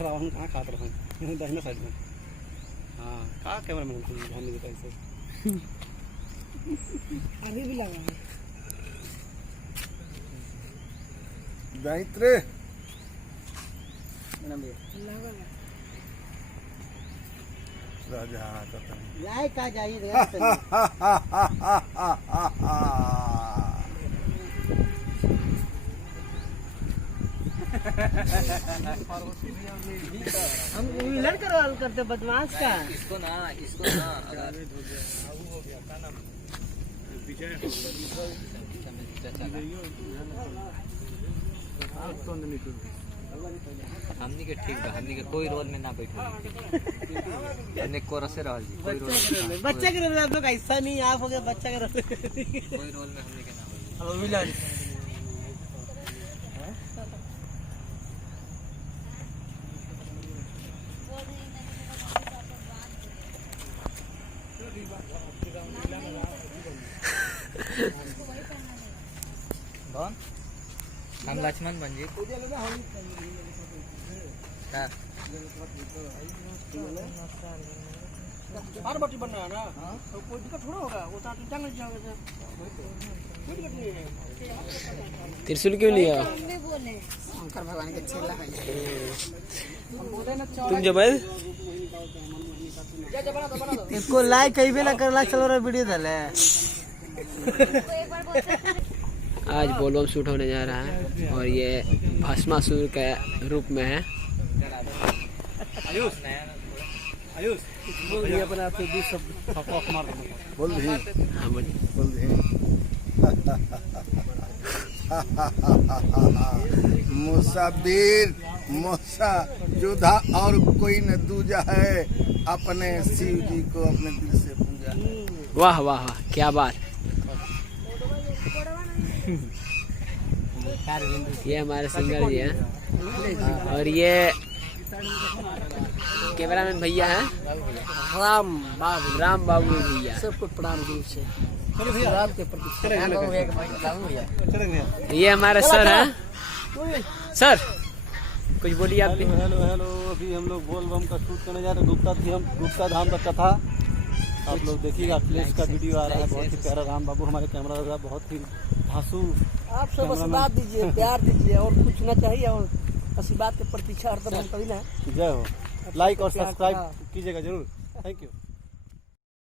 रावण कहाँ खाता रहा दाहिना साइड में। हाँ कहाँ कैमरा मैन ध्यान नहीं देता इसे। अभी भी लगा है दाहित्रे राजा लाए का जाइए हम मिलन करते बदमाश का इसको ना अगर हमनी के ठीक बा, हमनी के कोई रोल में ना बैठो, हमने कोरस से रहल जी, कोई रोल में बच्चा के रोल आप लोग ऐसा नहीं, आप हो गया बच्चा के रोल, कोई रोल में हमने के ना बैठो। अब मिलन कौन? हम लक्ष्मण बन जी। हर बाटी बनना है ना, तो कोई दिक्कत थोड़ा होगा, वो तो टांग जाओगे, कोई दिक्कत नहीं है। त्रिशूल क्यों लिया? शंकर भगवान के चेला है। तुम जबल इसको लाइक कहीं भी ना करला, चलो रे वीडियो डाले। आज बोलबम शूट होने जा रहा है और ये भस्मासुर के रूप में है। आयुष ये अपने आप से 20 शब्द मार बोल दी हाँ बोलिए बोल दी मुसाबीर मूसा योद्धा और कोई न दूजा है, अपने शिव जी को अपने दिल से पूजा। वाह वाह वाह क्या बात। ये हमारे सिंगर जी हैं और ये कैमरामैन भैया हैं राम बाबू भैया। सबको प्रणाम गुरु से। ये हमारे सर हैं। सर कुछ बोलिए आप भी। हेलो हेलो, अभी हम लोग बोलबम का शूट करने जा रहे हैं गुप्ता धाम का कथा। आप लोग देखिएगा, प्लेस का वीडियो आ रहा है, बहुत ही प्यारा। राम बाबू हमारे कैमरा लगा, बहुत ही धांसू। आप सब आशीर्वाद दीजिए, प्यार दीजिए और कुछ ना चाहिए, और आशीर्वाद के प्रतीक्षा हरदम हम कभी ना। जय हो। लाइक और सब्सक्राइब कीजिएगा जरूर। Thank you.